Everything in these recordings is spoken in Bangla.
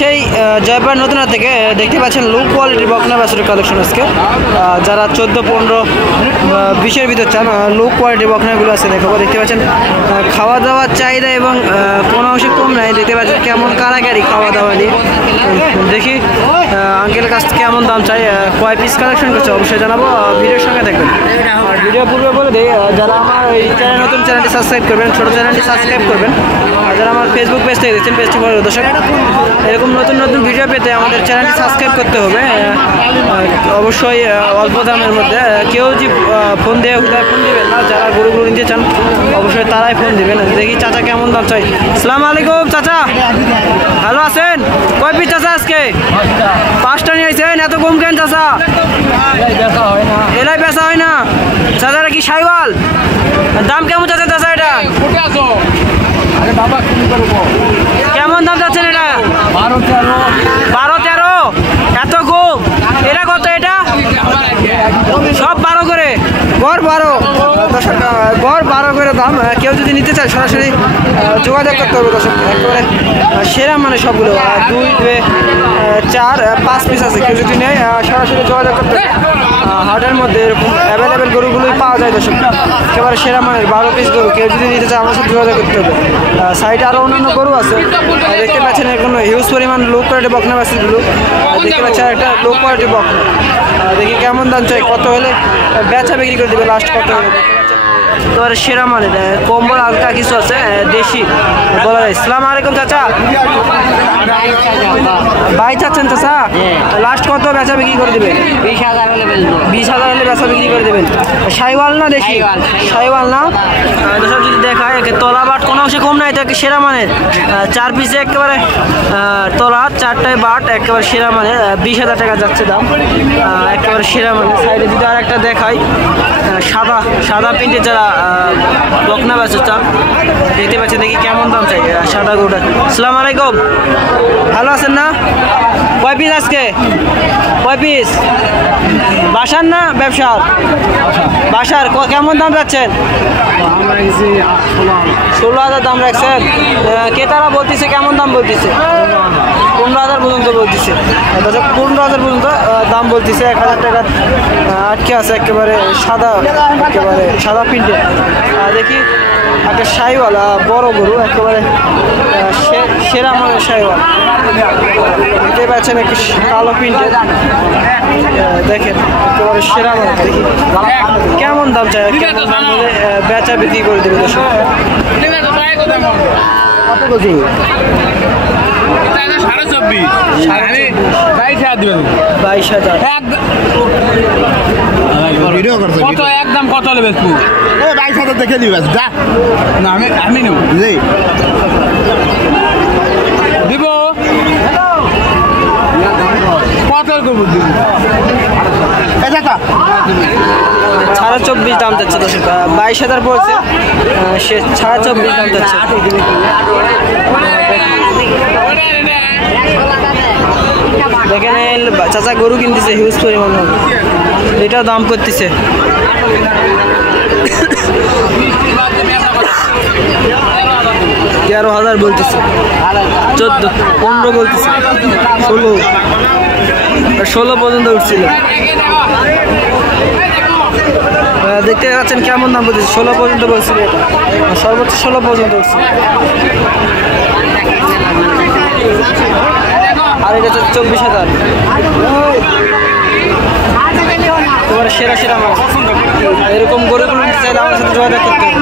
সেই জয়পুর নতুনহাট থেকে দেখতে পাচ্ছেন লো কোয়ালিটির বকনা বাছুরের কালেকশন আজকে। যারা 14, 15, 20-এর ভিতর চান লো কোয়ালিটির বকনাগুলো আছে দেখাবো। দেখতে পাচ্ছেন খাওয়া দাওয়ার চাহিদা এবং কোনো অংশে কম নাই। দেখতে পাচ্ছেন কেমন কারাগারি খাওয়া দাওয়া নিয়ে। দেখি আঙ্কেলের কাছ থেকে কেমন দাম চাই, কয় পিস কালেকশন করছে অবশ্যই জানাবো। ভিডিওর সঙ্গে দেখবেন। আর ভিডিও পূর্বে বলে দিই, যারা আমার এই চ্যানেল নতুন চ্যানেলটি সাবস্ক্রাইব করবেন, ছোটো চ্যানেলটি সাবস্ক্রাইব করবেন। আর যারা আমার ফেসবুক পেজ থেকে দেখছেন পেজটি ফলো দর্শক, এরকম নতুন নতুন ভিডিও পেতে আমাদের চ্যানেলটি সাবস্ক্রাইব করতে হবে অবশ্যই অল্প দামের মধ্যে। কেউ যে ফোন দিয়ে ফোন দিবেন না, যারা গরুগুলো নিতে চান অবশ্যই তারাই ফোন দিবেন। দেখি চাচা কেমন দাম চাই। আসসালামু আলাইকুম চাচা, ভালো আছেন? কয় পিস চাচা আজকে? 5টা নিয়ে আসছেন, এত কম কেন চাচা? এলাই বেচা হয় না চাচারা কি সাইওয়াল? দাম কেমন চাচ্ছেন চাচা এটা? কেমন দাম চাচ্ছেন এটা? 12-13। এত কম? এটা কত? এটা সব 12 করে, গড় 12। গড় 12 করে দাম। কেউ যদি নিতে চায় সরাসরি যোগাযোগ করতে হবে দর্শক। একেবারে সেরা মানে সবগুলো 2, 4, 5 পিস আছে। কেউ যদি নেয় সরাসরি যোগাযোগ করতে হবে। হাটের মধ্যে এরকম অ্যাভেলেবেল গরুগুলোই পাওয়া যায় দর্শক। একেবারে সেরা মানের 12 পিস গরু। কেউ যদি নিতে চায় আমার সাথে যোগাযোগ করতে হবে। সাইডে আরও অন্যান্য গরু আছে দেখতে পাচ্ছেন। এখন হিউজ পরিমাণ লো কোয়ালিটি বকনা বাছুরগুলো দেখতে পাচ্ছেন। একটা লো কোয়ালিটি বকনা। দেখি কেমন দাম চাই, কত হলে বেচা বিক্রি করে দেবে, লাস্ট কত হলে। তোমার সেরা মানের কম্বল হালকা কিছু আছে দেশি বলা যায়। আসসালামু আলাইকুম চাচা, ভাই চাচ্ছেন চাচা? লাস্ট কত বেচা বিক্রি করে দেবেন? 20,000 হলে 20,000 হলে বেচা বিক্রি করে দেবেন। সাইওয়াল না দেশি? সাইওয়াল না। দর্শক যদি দেখায় তলা বাট কোনো অংশে কম নাই, তাকে সেরা মানের 4 পিসে একেবারে তলা, 4টায় বাট একেবারে সেরা মানের। 20,000 টাকা যাচ্ছে দাম, একেবারে সেরা মানের। সাইডে যদি আর একটা দেখাই সাদা প্রিন্টের যারা বকনা বাছুর চান দেখতে পাচ্ছেন। দেখি কেমন দাম চাই সাদা গরুটা। আসসালামু আলাইকুম, ভালো আছেন না? কয় পিস আজকে? কয় পিস? বাসার না ব্যবসার? বাসার। কেমন দাম যাচ্ছেন? 16,000 দাম রাখছেন। ক্রেতারা বলতেছে কেমন দাম বলতেছে? 15,000 পর্যন্ত বলতেছে। 15,000 পর্যন্ত দাম বলতেছে। 1,000 টাকার আটকে আছে একেবারে সাদা প্রিন্টে। দেখি একটা সাইওয়াল বড় গরু, একেবারে সেরা মানের সাইওয়াল দেখতে পাচ্ছেন। একটু কালো প্রিন্টে দেখেন, একেবারে সেরা মানের। দেখি কেমন দাম চাই, কেমন দাম হলে বেচা বিক্রি করে দেবে দর্শক। কত কেজি? 22,000। একদম কত হলে বেচবো? 22,000 দেখে দিবে না, আমি নেব দিব। কত করবো? 24,500 দাম যাচ্ছে দর্শক। 22,000 পড়ছে, সে 24,500 দাম যাচ্ছে। দেখেন চাচা গরু কিনতেছে হিউজ পরিমাণ, এটাও দাম করতেছে। 13,000 বলতেছে, 14, 15 বলতেছে, 16 পর্যন্ত উঠছিল। দেখতে পাচ্ছেন কেমন দাম বলতেছে। 16 পর্যন্ত বলছিল, সর্বোচ্চ 16 পর্যন্ত উঠছে। আর এটা হচ্ছে 24,000। তোমার সেরা মাছ। এরকম গরুগুলো নিতে চাইলে আমার সাথে যোগাযোগ করতে হবে।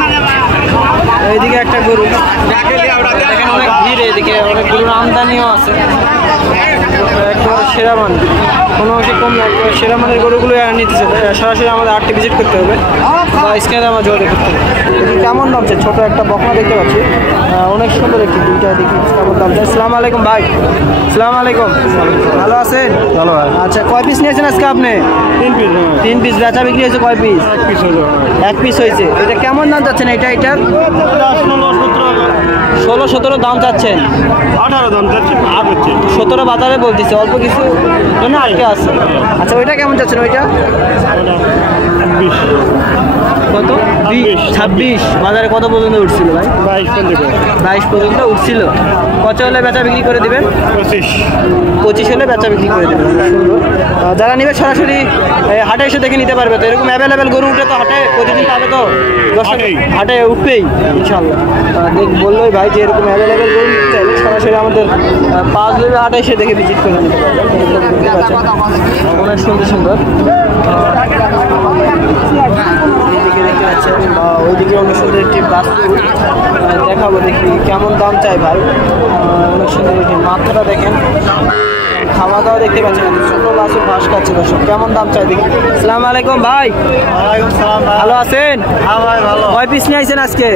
এইদিকে একটা গরু দেখেন, অনেক ভিড়। এদিকে অনেক গরুর আমদানিও আছে। একেবারে সেরা মান, কোনো অংশে কম না। সেরা মানের গরুগুলো নিতে চাইলে সরাসরি আমাদের হাটটি ভিজিট করতে হবে বা স্ক্যানে আমার যোগাযোগ করতে হবে। কেমন দাম চাই? ছোটো একটা বকনা দেখতে পাচ্ছি, অনেক সুন্দর একটি। দুইটা দেখি কেমন দাম চাই। আসসালামু আলাইকুম ভাই। আসসালামু আলাইকুম, ভালো আছেন? ভালো ভাই। আচ্ছা, কয় পিস নিয়েছেন আজকে আপনি? 3 পিস। বেচা বিক্রি হয়েছে কয় পিস? 1 পিস হয়েছে। এটা কেমন দাম চাচ্ছেন? এটার 16-17 দাম চাচ্ছেন। 18 দাম যাচ্ছে, 17 বাজারে বলতেছে, অল্প কিছু আটকে আছে। আচ্ছা, ওইটা কেমন চাচ্ছেন? ওইটা 20। কত 26। বাজারে কত পর্যন্ত উঠছিল ভাই? 22 পর্যন্ত উঠছিল। কত হলে বেচা বিক্রি করে দিবেন? 25 হলে বেচা বিক্রি করে দেবেন। সুন্দর। যারা নেবে সরাসরি হাটে এসে দেখে নিতে পারবে তো। এরকম অ্যাভেলেবেল গরু উঠে তো হাটে প্রতিদিন পাবে তো, হাটে উঠবেই ইনশাল্লাহ। বললোই ভাই যে এরকম অ্যাভেলেবেল গরু নিতে চাইলে সরাসরি আমাদের পাঁচ লেবে হাটে এসে দেখে ভিজিট করে নিতে পারবেন। অনেক সুন্দর সুন্দর এইদিকে দেখতে পাচ্ছেন, ওইদিকে অনেক সুন্দর একটি বাস্তু দেখাবো, দেখি কেমন দাম চাই ভাই। অনেক সুন্দর একটি মাথাটা দেখেন, খাওয়া দাওয়া দেখতে পাচ্ছেন, ছোট বাসে ঘাস খাচ্ছে দর্শক। কেমন দাম চাই দেখি। আসসালামু আলাইকুম ভাই। ভালো আছেন? হ্যাঁ ভাই ভালো। কয় পিস নিয়ে আসছেন আজকে?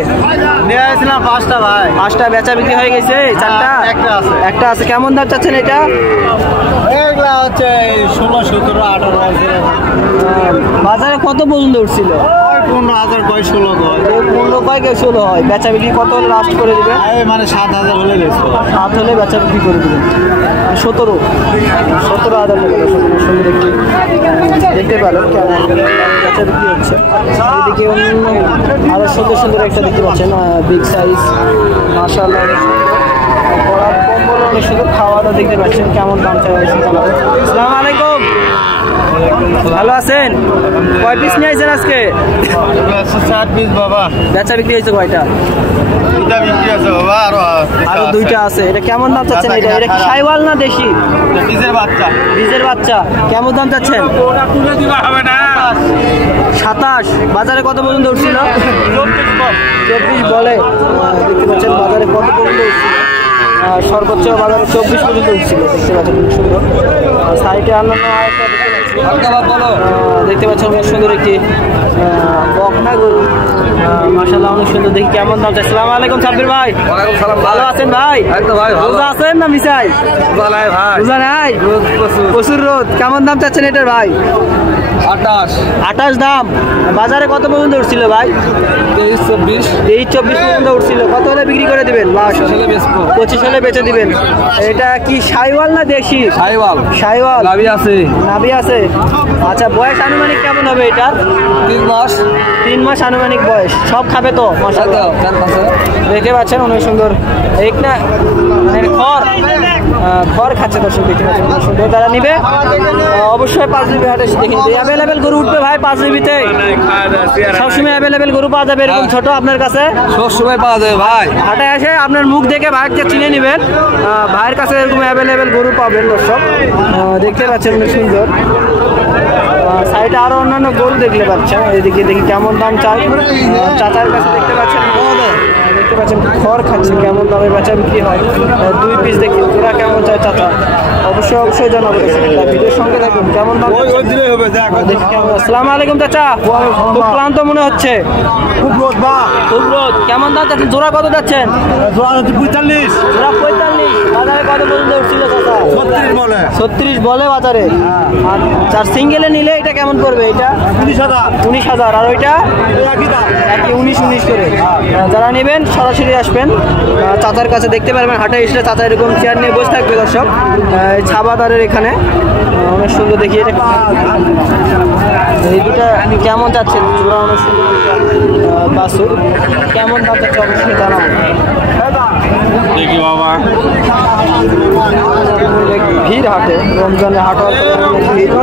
নিয়ে আসছিলাম 5টা ভাই। 5টা বেচা বিক্রি হয়ে গেছে? 4টা? একটা আছে। কেমন দাম চাচ্ছেন এটা? এগুলা হচ্ছে 16, 17, 18 বাজারে কত পর্যন্ত উঠছিল? 15,000 কয় 16 কয়। 15 কয় কেউ 16 হয়। বেচা বিক্রি কত হলে লাস্ট করে দিবেন? মানে 7,000 হলে বেচবো। 7 হলে বেচা বিক্রি করে দিবেন। 17,000 টাকা। সুন্দর একটি দেখতে পেলাম কেমন বেচা বিক্রি হচ্ছে। এদিকে অন্য আরো সুন্দর সুন্দর একটা দেখতে পাচ্ছেন, বিগ সাইজ মাশাআল্লাহ, অনেক সুন্দর। পড়ার কম্বল অনেক সুন্দর। খাওয়া দাওয়া দেখতে পাচ্ছেন কেমন দাম চাই। আসসালামু আলাইকুম। ভালো আছেন? কয় পিস নিয়ে আসছেন আজকে? 4 পিস বাবা। বেচা বিক্রি হয়েছে কয়টা? 2টা বিক্রি আছে বাবা, আরো 2টা আছে। এটা কেমন দাম চাচ্ছেন? এটা কি শাইওয়াল না দেশি? বীজের বাচ্চা। বীজের বাচ্চা। কেমন দাম চাচ্ছেন? 27। বাজারে কত পর্যন্ত উঠছিল? 24 বলে। দেখতে পাচ্ছেন বাজারে কত পর্যন্ত উঠছিল? সর্বোচ্চ বাজারে 24 পর্যন্ত উঠছিল। দেখতে পাচ্ছেন খুব সুন্দর। সাইডে অন্যান্য দেখতে পাচ্ছেন অনেক সুন্দর একটি বকনা গরু। মাশাআল্লাহ অনেক সুন্দর। দেখি কেমন দাম চাই। আসসালামু আলাইকুম সাব্বির ভাই। ভালো আছেন ভাই? রোজা আছেন না মিসাই? রোজা নাই? প্রচুর রোদ। কেমন দাম চাচ্ছেন এটার ভাই? 28 দাম। বাজারে কত পর্যন্ত উঠছিল ভাই? 23-24 পর্যন্ত উঠছিল। কত হলে বিক্রি করে দিবেন? 25 হলে বেচে দিবেন। এটা কি শাইওয়াল না দেশি? শাইওয়াল। নাভি আছে। আচ্ছা, বয়স আনুমানিক কেমন হবে এটা? 3 মাস আনুমানিক বয়স। সব খাবে তো? মাশাআল্লাহ দেখতে পাচ্ছেন অনেক সুন্দর। এক না খড় খাচ্ছে দর্শক, দেখতে পাচ্ছেন অনেক সুন্দর। যারা নিবে অবশ্যই পাঁচলিপি হাটে দেখে নিতে। অ্যাভেলেবেল গরু উঠবে ভাই পাঁচলিপিতে? সবসময় অ্যাভেলেবেল গরু পাওয়া যাবে এরকম ছোট আপনার কাছে? সবসময় পাওয়া যায় ভাই। হাটে এসে আপনার মুখ দেখে ভাইকে চিনে নেবেন। ভাইয়ের কাছে এরকম অ্যাভেলেবেল গরু পাবেন দর্শক। দেখতে পাচ্ছেন অনেক সুন্দর। সাইডে আরো অন্যান্য গরু দেখতে পাচ্ছেন। এদিকে দেখি কেমন দাম চাই। চাচার কাছে দেখতে পাচ্ছেন খড় খাচ্ছে। কেমন দামে বেচা বিক্রি হয়? 2 পিস দেখি ওরা কেমন চায় চাচা। অবশ্যই জানাবো। ভিডিওর সঙ্গে থাকুন। কেমন দাম দেখি কেমন। আসসালামু আলাইকুম চাচা। খুব ক্লান্ত মনে হচ্ছে। খুব রোদ। কেমন দাম চাচ্ছেন? জোড়া কত যাচ্ছেন? 45। জোড়া 45। বাজারে কত পর্যন্ত উঠছিল চাচা? 36 বলে বাজারে। আর সিঙ্গেলে নিলে এটা কেমন পড়বে? এটা 19,000। আর ওইটা একই 19 করে। যারা নেবেন সরাসরি আসবেন চাচার কাছে, দেখতে পারবেন হাটে এসে চাচা এরকম চেয়ার নিয়ে বসে থাকবে দর্শক। ছাবাদারের এখানে অনেক সুন্দর। দেখি এটা এই দুটা কেমন যাচ্ছেন? জোড়া অনেক সুন্দর বাসুর। কেমন দাম যাচ্ছে অবশ্যই জানাবো। দেখি বাবা। ভিড় হাটে, রমজানের হাট ভিড়।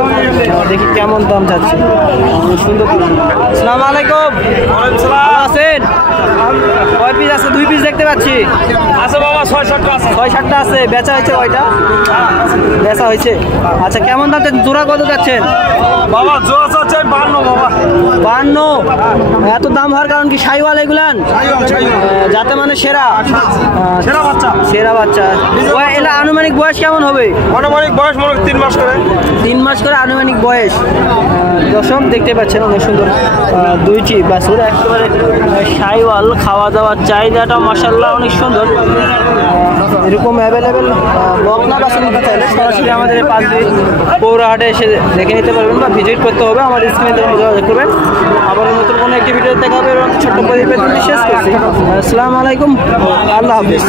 দেখি কেমন দাম যাচ্ছে। সুন্দর। আসসালামু আলাইকুম। ভালো আছেন? কয় পিস আছে? 2 পিস দেখতে পাচ্ছি। আছে বাবা, 6-7টা আছে। 6-7টা আছে। বেচা হয়েছে কয়টা? বেচা হয়েছে। আচ্ছা, কেমন দাম চাচ্ছেন? জোড়া কত যাচ্ছেন বাবা? জোড়া চাচ্ছে 52 বাবা। 52। এত দাম হওয়ার কারণ কি? শাইওয়াল এগুলান? যাতে মানে সেরা বাচ্চা। এলা আনুমানিক বয়স কেমন হবে? আনুমানিক বয়স মনে 3 মাস করে। 3 মাস করে আনুমানিক বয়স। দর্শক দেখতে পাচ্ছেন অনেক সুন্দর 2টি বাছুর একেবারে শাইওয়াল। খাওয়া দাওয়ার চাহিদাটা মাশাআল্লাহ অনেক সুন্দর। এরকম অ্যাভেলেবেল বকনা বাছুর নিতে চাইলে সরাসরি আমাদের পাঁচদিন পৌরহাটে এসে দেখে নিতে পারবেন বা ভিজিট করতে হবে। আমাদের স্ক্রিনে যোগাযোগ করবেন। আবার নতুন কোনো একটি ভিডিও দেখা হবে। ছোট্ট পরিবেশ শেষ করছি। আসসালামু আলাইকুম। আল্লাহ হাফিজ।